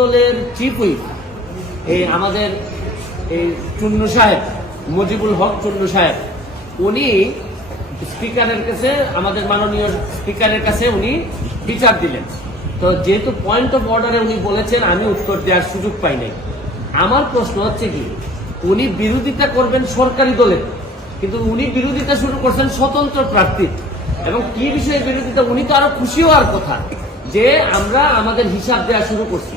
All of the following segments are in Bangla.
দলের চিফ হুইপ এই আমাদের এই চুন্নু সাহেব, মজিবুল হক চুন্নু সাহেব, উনি স্পিকারের কাছে, আমাদের মাননীয় স্পিকারের কাছে উনি বিচার দিলেন। তো যেহেতু পয়েন্ট অফ অর্ডারে উনি বলেছেন, আমি উত্তর দেওয়ার সুযোগ পাই নাই। আমার প্রশ্ন হচ্ছে কি, উনি বিরোধিতা করবেন সরকারি দলের কিন্তু উনি বিরোধিতা শুরু করছেন স্বতন্ত্র প্রার্থীর এবং কি বিষয়ে বিরোধিতা, উনি তো আরও খুশি হওয়ার কথা, যে আমরা আমাদের হিসাব দেওয়া শুরু করছি।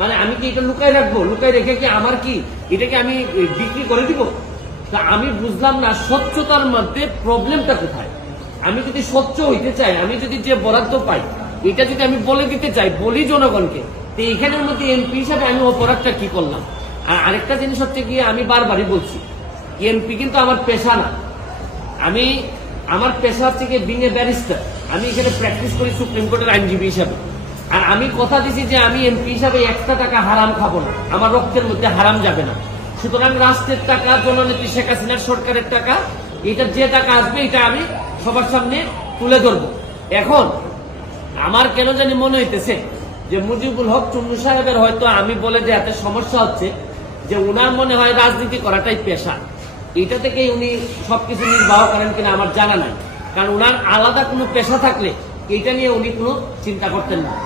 মানে আমি কি এটা লুকাই রাখব? লুকাই রেখে কি আমার কি? এটাকে আমি বিক্রি করে দিব? তা আমি বুঝলাম না স্বচ্ছতার মধ্যে প্রবলেমটা কোথায়। আমি যদি স্বচ্ছ হইতে চাই, আমি যদি যে বরাদ্দ পাই, এটা যদি আমি বলে দিতে চাই, বলি জনগণকে, তো এখানের মধ্যে এমপি হিসাবে আমি অপরাধটা কি করলাম? আর আরেকটা জিনিস হচ্ছে গিয়ে আমি বারবারই বলছি, এমপি কিন্তু আমার পেশা না। আমি, আমার পেশা হচ্ছে গিয়ে বিং এ ব্যারিস্টার আমি এখানে প্র্যাকটিস করি সুপ্রিম কোর্টের আইনজীবী হিসাবে। আর আমি কথা দিছি যে আমি এমপি হিসাবে একটা টাকা হারাম খাব না। আমার রক্তের মধ্যে হারাম যাবে না। সুতরাং রাষ্ট্রের টাকা, জননেত্রী শেখ হাসিনার সরকারের টাকা, এটা যে টাকা আসবে, এটা আমি সবার সামনে তুলে ধরবো। এখন, আমার কেন জানি মনে হইতেছে যে মুজিবুল হক চুন্নু সাহেবের হয়তো আমি বলে যে এত সমস্যা হচ্ছে, যে উনার মনে হয় রাজনীতি করাটাই পেশা। এটা থেকে উনি সবকিছু নির্বাহ করেন কিনা আমার জানা নাই। কারণ উনার আলাদা কোনো পেশা থাকলে, এটা নিয়ে উনি কোনো চিন্তা করতেন না।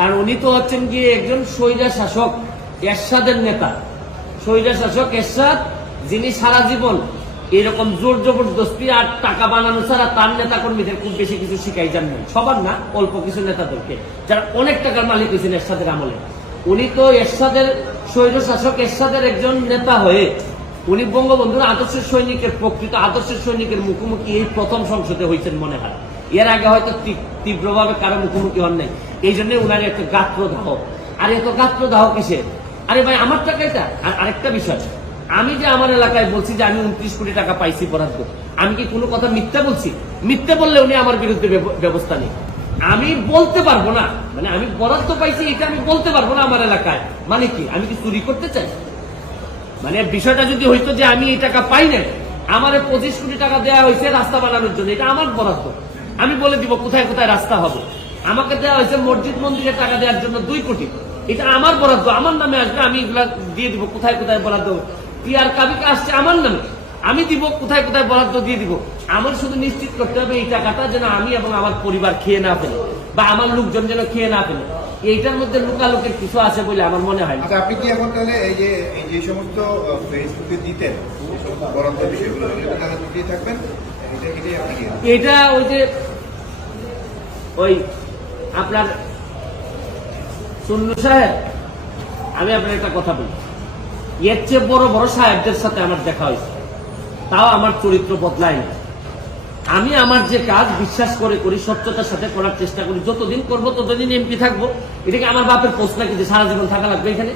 কারণ উনি তো হচ্ছেন গিয়ে একজন সৈরা শাসক, এরশাদের নেতা। সৈরা শাসক, এরশাদ, যিনি সারা জীবন এরকম জোর জবরদস্তি আর টাকা বানানো ছাড়া তার নেতা কর্মীদের খুব বেশি কিছু শিখাই যান সবার না, অল্প কিছু নেতাদেরকে। যারা অনেক টাকার মালিক হয়েছেন এরশাদের আমলে। উনি তো এরশাদের স্বৈর শাসক, এরশাদের একজন নেতা হয়ে উনি বঙ্গবন্ধুর আদর্শ সৈনিকের প্রকৃত আদর্শের সৈনিকের মুখোমুখি এই প্রথম সংসদে হয়েছেন মনে হয়। এর আগে হয়তো তীব্রভাবে কারও মুখোমুখি হন নাই। এই জন্য উনার একটা গাত্র দাহ আর এত গাত্র দাহ কিসে? আরে ভাই, আমার টাকা এটা। আর আরেকটা বিষয়, আমি যে আমার এলাকায় বলছি যে আমি উনত্রিশ কোটি টাকা পাইছি বরাদ্দ, আমি কি কোনো কথা মিথ্যা বলছি? মিথ্যা বললে উনি আমার বিরুদ্ধে ব্যবস্থা নেই আমি বলতে পারব না। মানে আমি বরাদ্দ পাইছি, এটা আমি বলতে পারব না আমার এলাকায়। মানে কি? আমি কি চুরি করতে চাই? মানে বিষয়টা যদি হইতো যে আমি এই টাকা পাই না আমার পঁচিশ কোটি টাকা দেওয়া হয়েছে রাস্তা বানানোর জন্য, এটা আমার বরাদ্দ। আমি বলে দিব, কোথায় কোথায় রাস্তা হবে? আমাকে দেওয়া হয়েছে মসজিদ মন্দিরে টাকা দেওয়ার জন্য দুই কোটি। এটা আমার বরাদ্দ আমার নামে আসবে আমি এগুলা দিয়ে দিব কোথায় কোথায় বরাদ্দ পিয়ার কাবিকে আসছে আমার নামে আমি দিব কোথায় কোথায় বরাদ্দ দিয়ে দিব। আমার শুধু নিশ্চিত করতে হবে এই টাকাটা যেন আমি এবং আমার পরিবার খেয়ে না ফেলে বা আমার লোকজন যেন খেয়ে না ফেলে। এইটার মধ্যে লুকালুকের কিছু আছে বলে আমার মনে হয়। আচ্ছা আপনি কি এখন তাহলে এই যে এই যে সমস্ত ফেসবুকে দিতেন বরাদ্দ বিষয়গুলো থাকবেন? এটা ওই যে ওই আপনার সুন্নু সাহেব, আমি আপনার একটা কথা বলি। এর চেয়ে বড় বড় সাহেবদের সাথে আমার দেখা হয়েছে। তাও আমার চরিত্র বদলায় না। আমি আমার যে কাজ বিশ্বাস করে করি সত্যতার সাথে করার চেষ্টা করি, যতদিন করব ততদিন এমপি থাকব। এটাকে আমার বাপের পোস্ট নাকি যে সারা জীবন থাকা লাগবে এখানে?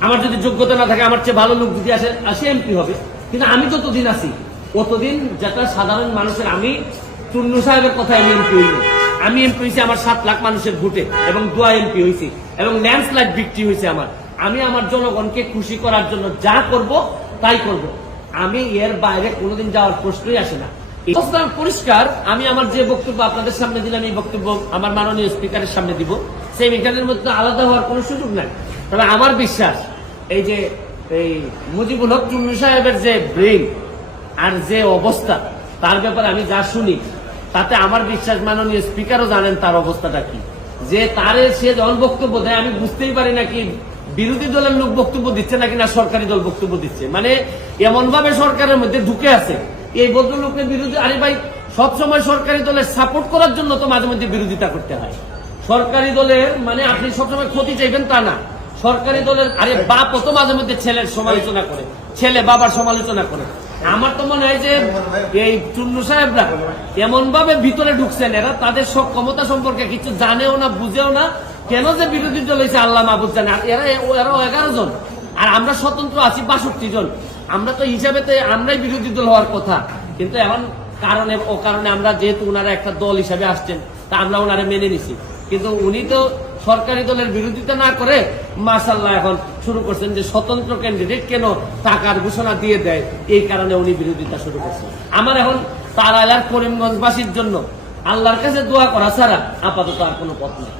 আমার যদি যোগ্যতা না থাকে, আমার চেয়ে ভালো লোক যদি আসে আসে এমপি হবে। কিন্তু আমি যতদিন আছি ততদিন যেটা সাধারণ মানুষের, আমি চুন্নু সাহেবের কথা এমপি হইনি। আমি এমপি হয়েছি, আমার সাত লাখ মানুষের ভোটে, এবং দোয়া এমপি হয়েছি, এবং ল্যান্ডস্লাইড বিক্রি হয়েছে আমার। আমি আমার জনগণকে খুশি করার জন্য যা করব, তাই করব। আমি এর বাইরে কোনোদিন যাওয়ার প্রশ্নই আসে না। পরিষ্কার, আমি আমার যে বক্তব্য আপনাদের সামনে দিলাম, এই বক্তব্য আমার মাননীয় স্পিকারের সামনে দিব। সেই এখানের মধ্যে আলাদা হওয়ার কোনো সুযোগ নাই। তবে আমার বিশ্বাস, এই যে, এই মুজিবুল হক চুন্নু সাহেবের যে ব্রেন আর যে অবস্থা, তার ব্যাপারে আমি যা শুনি তাতে আমার বিশ্বাস মাননীয় স্পিকারও জানেন তার অবস্থাটা কি। যে তারে সে যখন বক্তব্য দেয়, আমি বুঝতেই পারি না কি বিরোধী দলের লোক বক্তব্য দিচ্ছে নাকি না সরকারি দল বক্তব্য দিচ্ছে। মানে এমন ভাবে সরকারের মধ্যে ঢুকে আছে। এই ভদ্রলোকের বিরোধী আরে ভাই, সবসময় সরকারি দলের সাপোর্ট করার জন্য তো মাঝে মধ্যে বিরোধিতা করতে হয়। সরকারি দলের মানে আপনি সবসময় ক্ষতি চাইবেন তা না। সরকারি দলের আরে বাপ তো মাঝে মধ্যে ছেলের সমালোচনা করে। ছেলে বাবার সমালোচনা করে। আমার তো মনে হয় যে এই চুন্নু সাহেবরা এমন ভাবে ভিতরে ঢুকছেন, এরা তাদের সব ক্ষমতা সম্পর্কে কিছু জানেও না, বুঝেও না। কেন যে বিরোধী দল হয়েছে আল্লাহ মাহবুদ জানে। আর এরা, এরাও এগারো জন। আর আমরা স্বতন্ত্র আছি বাষট্টি জন। আমরা তো হিসাবে তো আমরাই বিরোধী দল হওয়ার কথা। কিন্তু এখন কারণে, ও কারণে আমরা যেহেতু ওনারা একটা দল হিসাবে আসছেন, তা আমরা ওনারা মেনে নিছি। কিন্তু উনি তো সরকারি দলের বিরোধিতা না করে মাসাল্লাহ এখন শুরু করছেন যে স্বতন্ত্র ক্যান্ডিডেট কেন টাকার ঘোষণা দিয়ে দেয়? এই কারণে উনি বিরোধিতা শুরু করছেন। আমার এখন তারালার করিমগঞ্জবাসীর জন্য আল্লাহর কাছে দোয়া করা ছাড়া আপাতত আর কোনো পথ নেই।